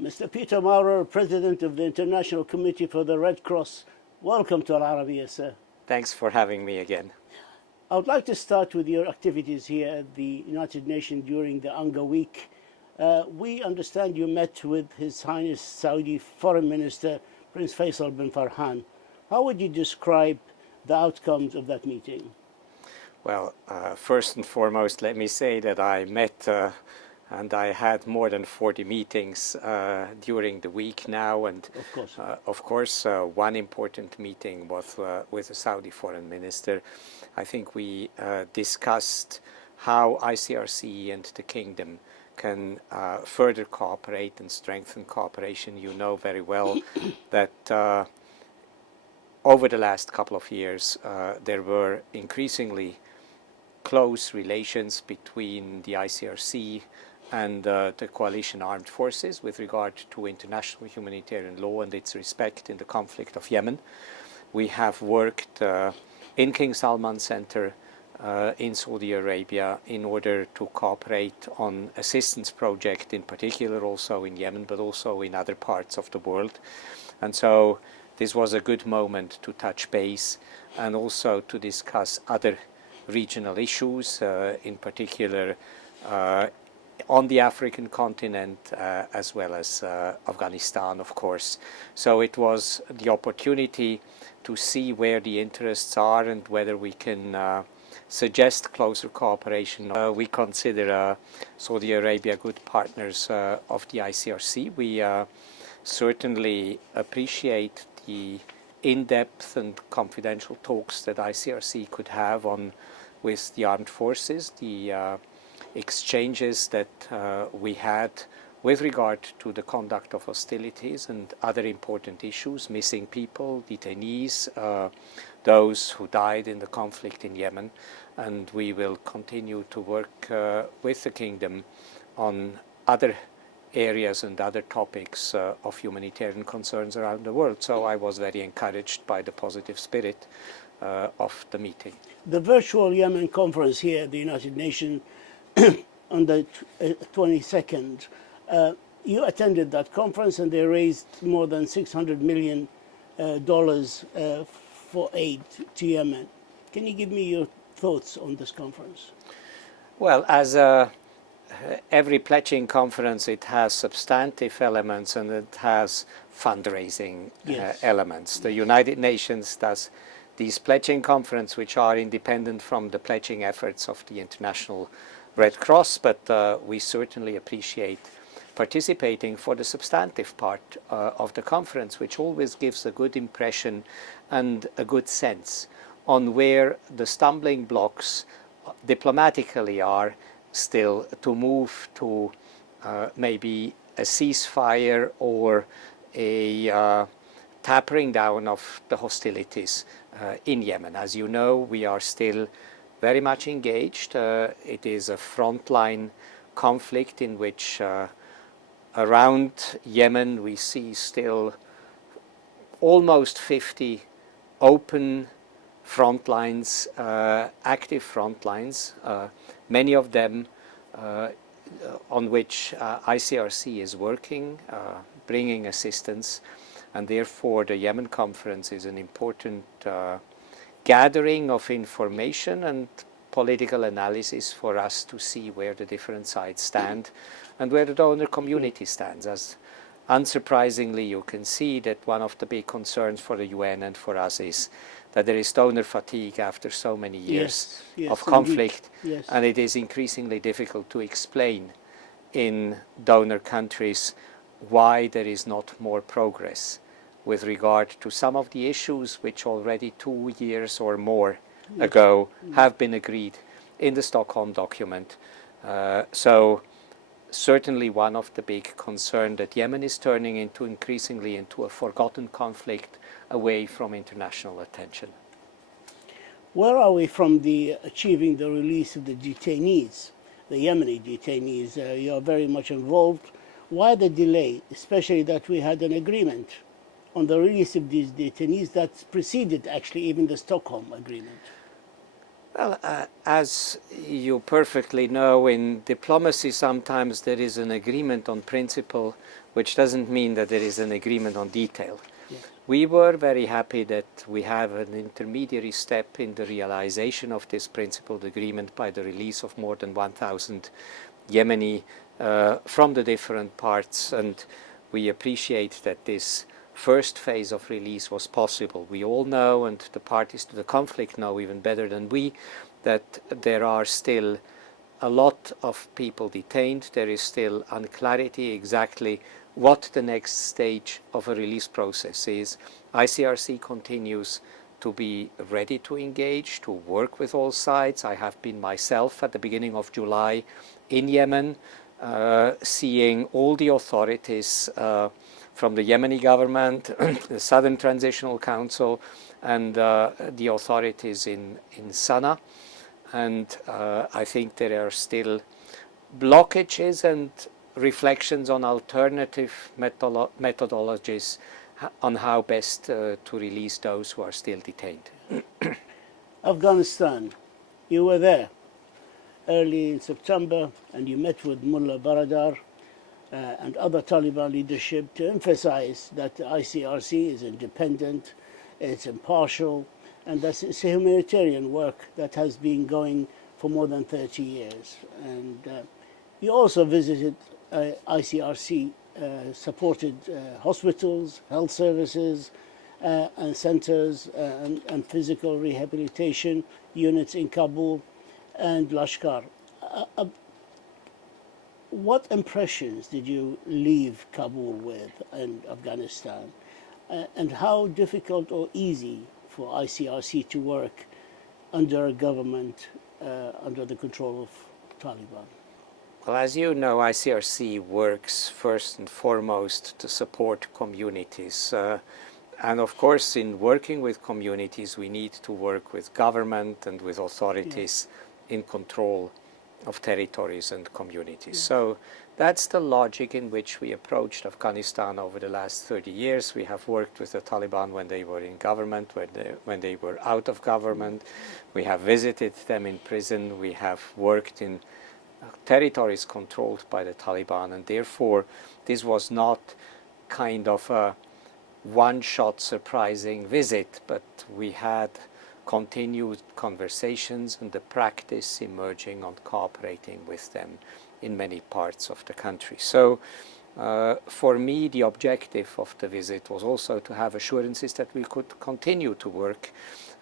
Mr. Peter Maurer, President of the International Committee for the Red Cross, welcome to Arabiya, sir. Thanks for having me again. I would like to start with your activities here at the United Nations during the UNGA week. We understand you met with His Highness Saudi Foreign Minister Prince Faisal bin Farhan. How would you describe the outcomes of that meeting? Well, first and foremost, let me say that I met and I had more than 40 meetings during the week now, and of course, one important meeting was with the Saudi Foreign Minister. I think we discussed how ICRC and the Kingdom can further cooperate and strengthen cooperation. You know very well that over the last couple of years there were increasingly close relations between the ICRC and the coalition armed forces with regard to international humanitarian law and its respect in the conflict of Yemen. We have worked in King Salman Center in Saudi Arabia in order to cooperate on assistance project, in particular also in Yemen, but also in other parts of the world. And so this was a good moment to touch base and also to discuss other regional issues, in particular on the African continent, as well as Afghanistan, of course. So it was the opportunity to see where the interests are and whether we can suggest closer cooperation. We consider Saudi Arabia good partners of the ICRC. We certainly appreciate the in-depth and confidential talks that ICRC could have with the armed forces, the exchanges that we had with regard to the conduct of hostilities and other important issues, missing people, detainees, those who died in the conflict in Yemen. And we will continue to work with the Kingdom on other areas and other topics of humanitarian concerns around the world. So I was very encouraged by the positive spirit of the meeting. The virtual Yemen conference here at the United Nations on the 22nd, you attended that conference and they raised more than $600 million for aid to Yemen. Can you give me your thoughts on this conference? Well, as every pledging conference, it has substantive elements and it has fundraising elements. The United Nations does these pledging conferences, which are independent from the pledging efforts of the International Red Cross, but we certainly appreciate participating for the substantive part of the conference, which always gives a good impression and a good sense on where the stumbling blocks diplomatically are still to move to maybe a ceasefire or a tapering down of the hostilities in Yemen. As you know, we are still very much engaged. It is a frontline conflict in which around Yemen we see still almost 50 open front lines, active front lines, many of them on which ICRC is working, bringing assistance, and therefore the Yemen conference is an important gathering of information and political analysis for us to see where the different sides stand and where the donor community stands. As unsurprisingly, you can see that one of the big concerns for the UN and for us is that there is donor fatigue after so many years of conflict, and it is increasingly difficult to explain in donor countries why there is not more progress with regard to some of the issues which already 2 years or more ago have been agreed in the Stockholm document. So certainly one of the big concerns that Yemen is turning into increasingly into a forgotten conflict away from international attention. Where are we from achieving the release of the detainees, the Yemeni detainees? You are very much involved. Why the delay, especially that we had an agreement on the release of these detainees that preceded actually even the Stockholm Agreement? Well, as you perfectly know, in diplomacy sometimes there is an agreement on principle which doesn't mean that there is an agreement on detail. Yes. We were very happy that we have an intermediary step in the realization of this principled agreement by the release of more than 1,000 Yemeni from the different parts, and we appreciate that this first phase of release was possible. We all know, and the parties to the conflict know even better than we, that there are still a lot of people detained. There is still unclarity exactly what the next stage of a release process is. ICRC continues to be ready to engage, to work with all sides. I have been myself at the beginning of July in Yemen, seeing all the authorities from the Yemeni government, the Southern Transitional Council, and the authorities in Sana'a. And I think there are still blockages and reflections on alternative methodologies on how best to release those who are still detained. Afghanistan, you were there early in September and you met with Mullah Baradar and other Taliban leadership to emphasize that the ICRC is independent, it's impartial, and that it's a humanitarian work that has been going for more than 30 years. And you also visited ICRC supported hospitals, health services, and centers and physical rehabilitation units in Kabul and Lashkar. What impressions did you leave Kabul with and Afghanistan? And how difficult or easy for ICRC to work under a government under the control of Taliban? Well, as you know, ICRC works first and foremost to support communities. And of course, in working with communities, we need to work with government and with authorities in control of territories and communities. So that's the logic in which we approached Afghanistan over the last 30 years. We have worked with the Taliban when they were in government, when they were out of government. We have visited them in prison. We have worked in territories controlled by the Taliban, and therefore this was not kind of a one-shot surprising visit, but we had continued conversations and the practice emerging on cooperating with them in many parts of the country. So for me, the objective of the visit was also to have assurances that we could continue to work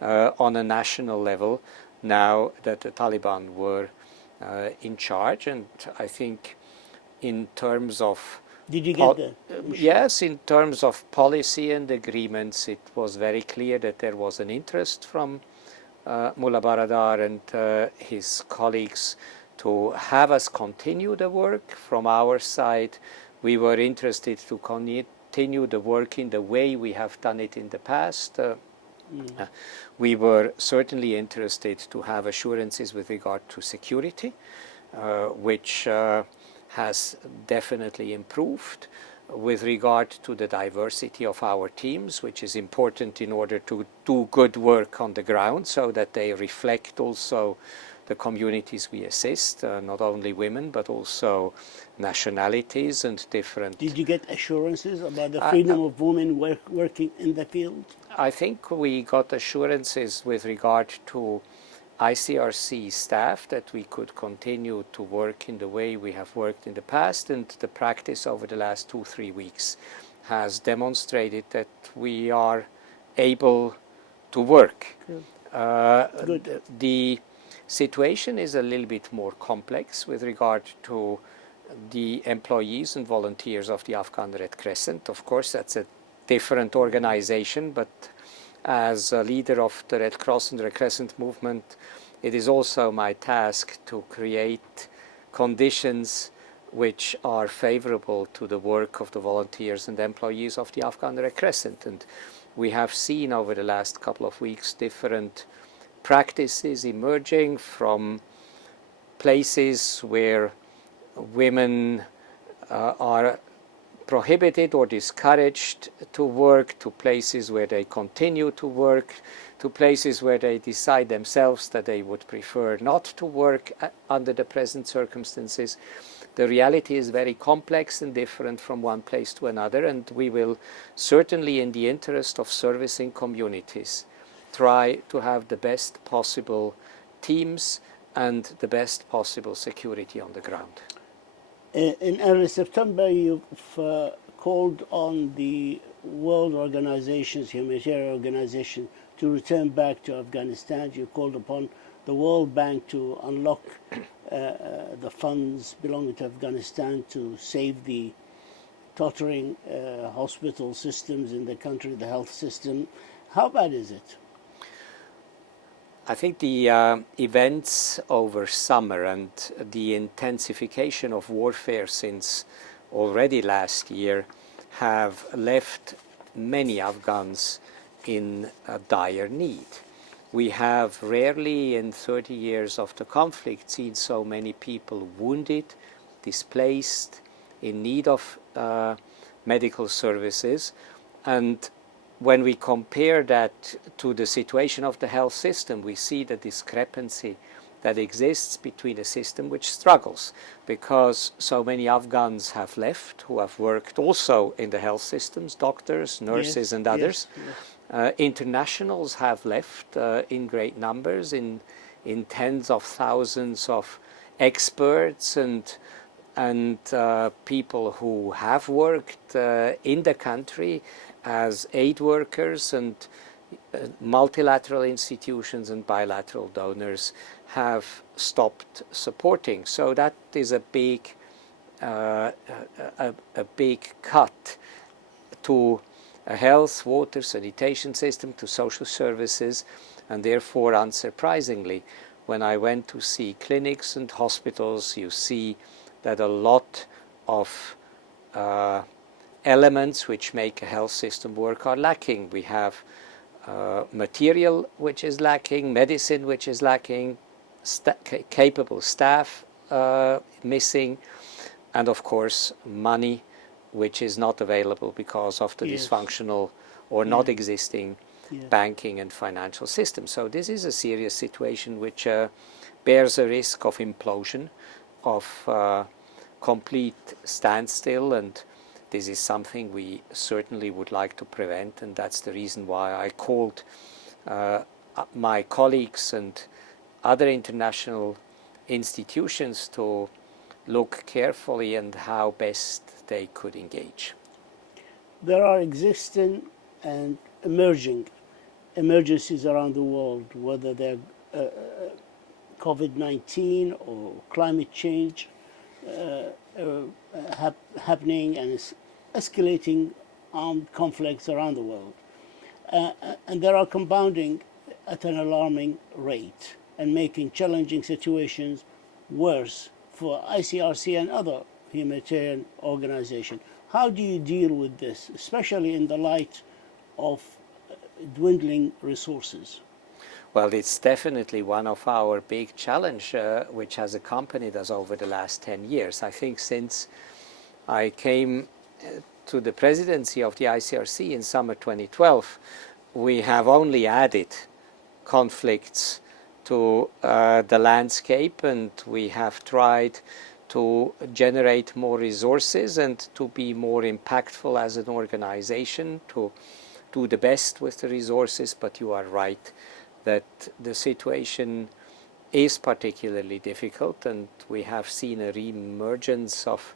on a national level now that the Taliban were in charge. And I think in terms of did you get that? Yes, in terms of policy and agreements, it was very clear that there was an interest from Mullah Baradar and his colleagues to have us continue the work. From our side, we were interested to continue the work in the way we have done it in the past. We were certainly interested to have assurances with regard to security, which has definitely improved, with regard to the diversity of our teams, which is important in order to do good work on the ground so that they reflect also the communities we assist, not only women but also nationalities and different. Did you get assurances about the freedom of women working in the field? I think we got assurances with regard to ICRC staff that we could continue to work in the way we have worked in the past, and the practice over the last 2-3 weeks has demonstrated that we are able to work. Good. The situation is a little bit more complex with regard to the employees and volunteers of the Afghan Red Crescent. Of course, that's a different organization, but as a leader of the Red Cross and Red Crescent movement, it is also my task to create conditions which are favorable to the work of the volunteers and employees of the Afghan Red Crescent. And we have seen over the last couple of weeks different practices emerging from places where women are prohibited or discouraged to work, to places where they continue to work, to places where they decide themselves that they would prefer not to work under the present circumstances. the reality is very complex and different from one place to another, and we will certainly, in the interest of servicing communities, try to have the best possible teams and the best possible security on the ground. In early September, you've called on the world organizations, humanitarian organizations, to return back to Afghanistan. You called upon the World Bank to unlock the funds belonging to Afghanistan to save the tottering hospital systems in the country, the health system. How bad is it? I think the events over summer and the intensification of warfare since already last year have left many Afghans in a dire need. We have rarely in 30 years of the conflict seen so many people wounded, displaced, in need of medical services, and when we compare that to the situation of the health system, we see the discrepancy that exists between a system which struggles because so many Afghans have left who have worked also in the health systems, doctors, nurses, and others. Yes. Internationals have left in great numbers, in tens of thousands of experts and people who have worked in the country as aid workers, and multilateral institutions and bilateral donors have stopped supporting. So that is a big cut to a health, water, sanitation system, to social services, and therefore, unsurprisingly, when I went to see clinics and hospitals, you see that a lot of elements which make a health system work are lacking. We have material which is lacking, medicine which is lacking, capable staff missing, and of course money which is not available because of the dysfunctional or not existing banking and financial system. So this is a serious situation which bears a risk of implosion, of complete standstill, and this is something we certainly would like to prevent, and that's the reason why I called my colleagues and other international institutions to look carefully at how best they could engage. There are existing and emerging emergencies around the world, whether they're COVID-19 or climate change happening and escalating armed conflicts around the world. And they are compounding at an alarming rate and making challenging situations worse for ICRC and other humanitarian organizations. How do you deal with this, especially in the light of dwindling resources? Well, it's definitely one of our big challenges which has accompanied us over the last 10 years. I think since I came to the presidency of the ICRC in summer 2012, we have only added conflicts to the landscape, and we have tried to generate more resources and to be more impactful as an organization, to do the best with the resources. But you are right that the situation is particularly difficult, and we have seen a re-emergence of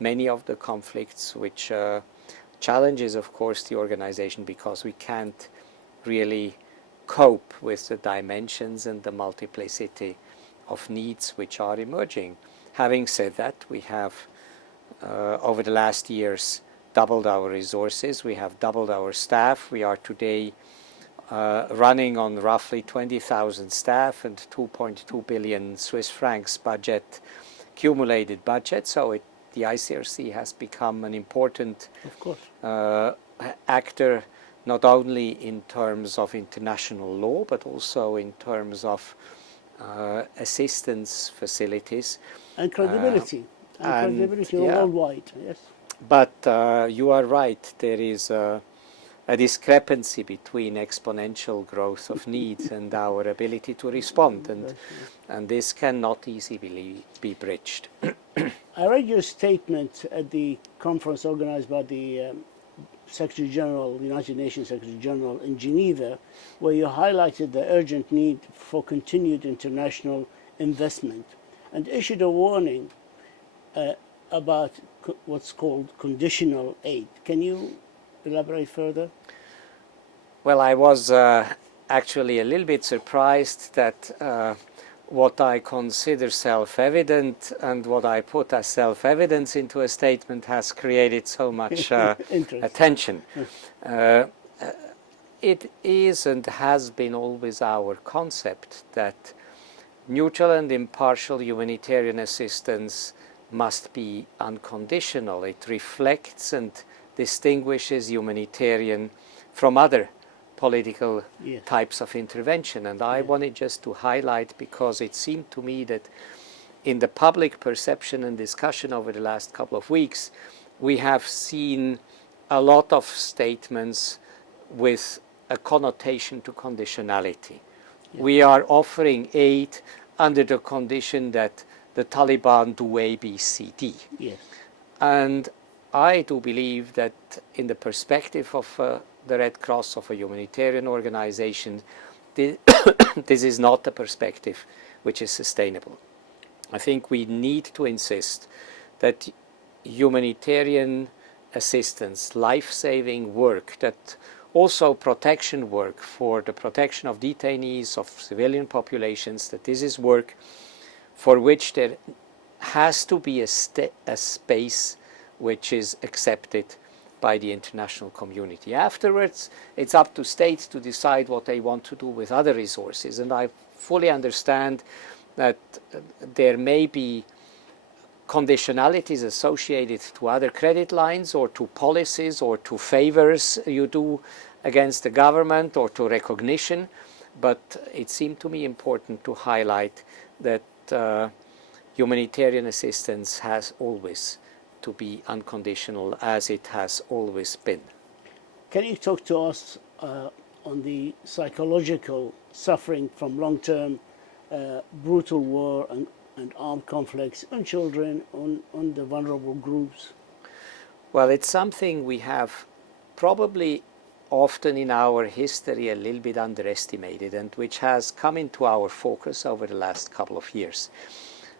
many of the conflicts, which challenges, of course, the organization, because we can't really cope with the dimensions and the multiplicity of needs which are emerging. Having said that, we have over the last years doubled our resources, we have doubled our staff. We are today running on roughly 20,000 staff and 2.2 billion Swiss francs budget, accumulated budget. So the ICRC has become an important actor, not only in terms of international law, but also in terms of assistance facilities. And credibility. Credibility worldwide, yes. But you are right, there is a a discrepancy between exponential growth of needs and our ability to respond, and this cannot easily be bridged. I read your statement at the conference organized by the Secretary General, the United Nations Secretary General in Geneva, where you highlighted the urgent need for continued international investment and issued a warning about what's called conditional aid. Can you elaborate further? Well, I was actually a little bit surprised that what I consider self-evident and what I put as self-evidence into a statement has created so much attention. It is and has been always our concept that neutral and impartial humanitarian assistance must be unconditional. It reflects and distinguishes humanitarian from other political types of intervention. And I wanted just to highlight, because it seemed to me that in the public perception and discussion over the last couple of weeks, we have seen a lot of statements with a connotation to conditionality. We are offering aid under the condition that the Taliban do A, B, C, D. And I do believe that in the perspective of the Red Cross, of a humanitarian organization, this is not a perspective which is sustainable. I think we need to insist that humanitarian assistance, life-saving work, that also protection work for the protection of detainees, of civilian populations, that this is work for which there has to be a space which is accepted by the international community. Afterwards, it's up to states to decide what they want to do with other resources. And I fully understand that there may be conditionalities associated to other credit lines or to policies or to favors you do against the government or to recognition. But it seemed to me important to highlight that humanitarian assistance has always to be unconditional, as it has always been. Can you talk to us on the psychological suffering from long-term brutal war and armed conflicts on children, on the vulnerable groups? Well, it's something we have probably often in our history a little bit underestimated, and which has come into our focus over the last couple of years.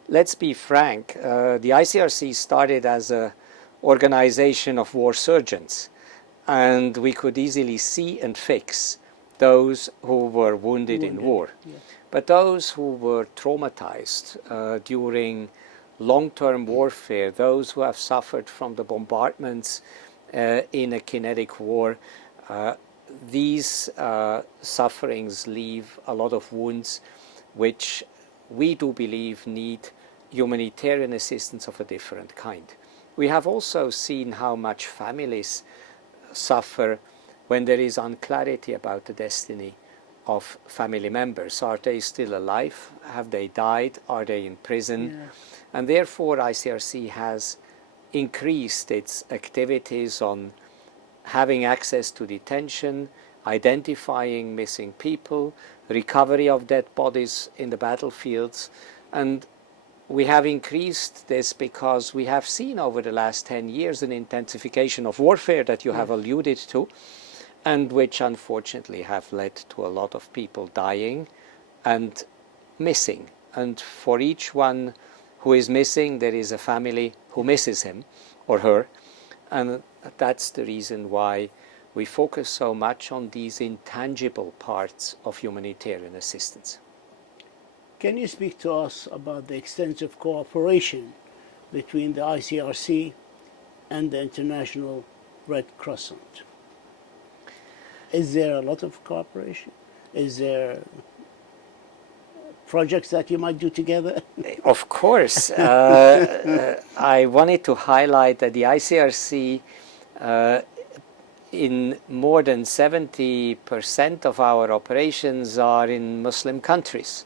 Let's be frank, the ICRC started as an organization of war surgeons, and we could easily see and fix those who were wounded in war. But those who were traumatized during long-term warfare, those who have suffered from the bombardments in a kinetic war, these sufferings leave a lot of wounds which we do believe need humanitarian assistance of a different kind. We have also seen how much families suffer when there is unclarity about the destiny of family members. Are they still alive? Have they died? Are they in prison? And therefore ICRC has increased its activities on having access to detention, identifying missing people, recovery of dead bodies in the battlefields. And we have increased this because we have seen over the last 10 years an intensification of warfare that you have alluded to, and which unfortunately have led to a lot of people dying and missing. And for each one who is missing, there is a family who misses him or her. And that's the reason why we focus so much on these intangible parts of humanitarian assistance. Can you speak to us about the extensive cooperation between the ICRC and the International Red Crescent? Is there a lot of cooperation? Is there projects that you might do together? Of course. I wanted to highlight that the ICRC in more than 70% of our operations are in Muslim countries.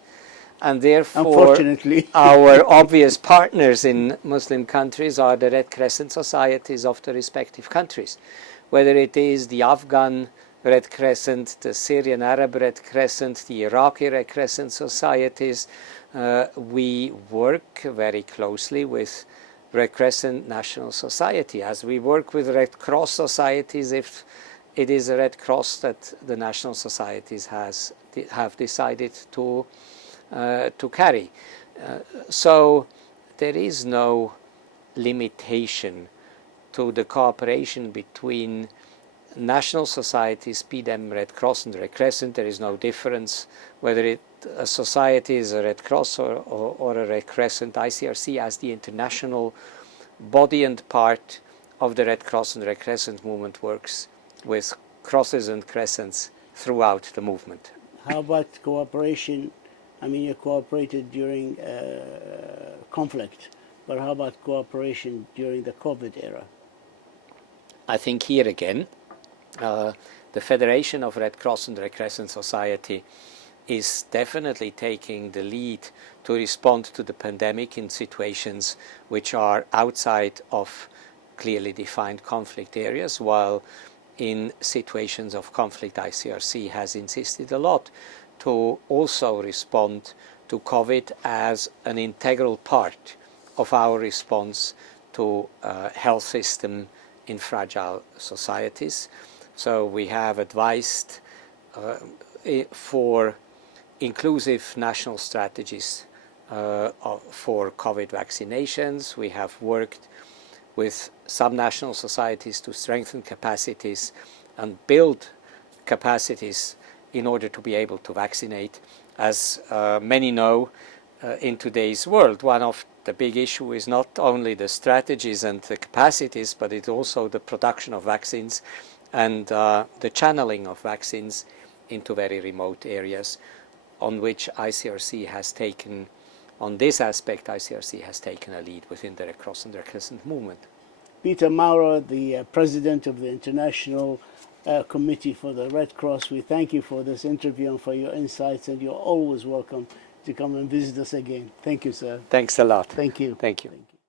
And therefore, unfortunately, our obvious partners in Muslim countries are the Red Crescent societies of the respective countries. Whether it is the Afghan Red Crescent, the Syrian Arab Red Crescent, the Iraqi Red Crescent societies, we work very closely with Red Crescent National Society, as we work with Red Cross societies if it is a Red Cross that the national societies have decided to carry. So there is no limitation to the cooperation between national societies, be them Red Cross and Red Crescent. There is no difference whether a society is a Red Cross or a Red Crescent. ICRC, as the international body and part of the Red Cross and Red Crescent movement, works with crosses and crescents throughout the movement. How about cooperation? I mean, you cooperated during conflict, but how about cooperation during the COVID era? I think here again, the Federation of Red Cross and Red Crescent Society is definitely taking the lead to respond to the pandemic in situations which are outside of clearly defined conflict areas, while in situations of conflict, ICRC has insisted a lot to also respond to COVID as an integral part of our response to health system in fragile societies. So we have advised for inclusive national strategies for COVID vaccinations. We have worked with some national societies to strengthen capacities and build capacities in order to be able to vaccinate. As many know, in today's world, one of the big issue is not only the strategies and the capacities, but it's also the production of vaccines and the channeling of vaccines into very remote areas, on which ICRC has taken, on this aspect, ICRC has taken a lead within the Red Cross and Red Crescent movement. Peter Maurer, the president of the International Committee for the Red Cross, we thank you for this interview and for your insights, and you're always welcome to come and visit us again. Thank you, sir. Thanks a lot. Thank you. Thank you. Thank you.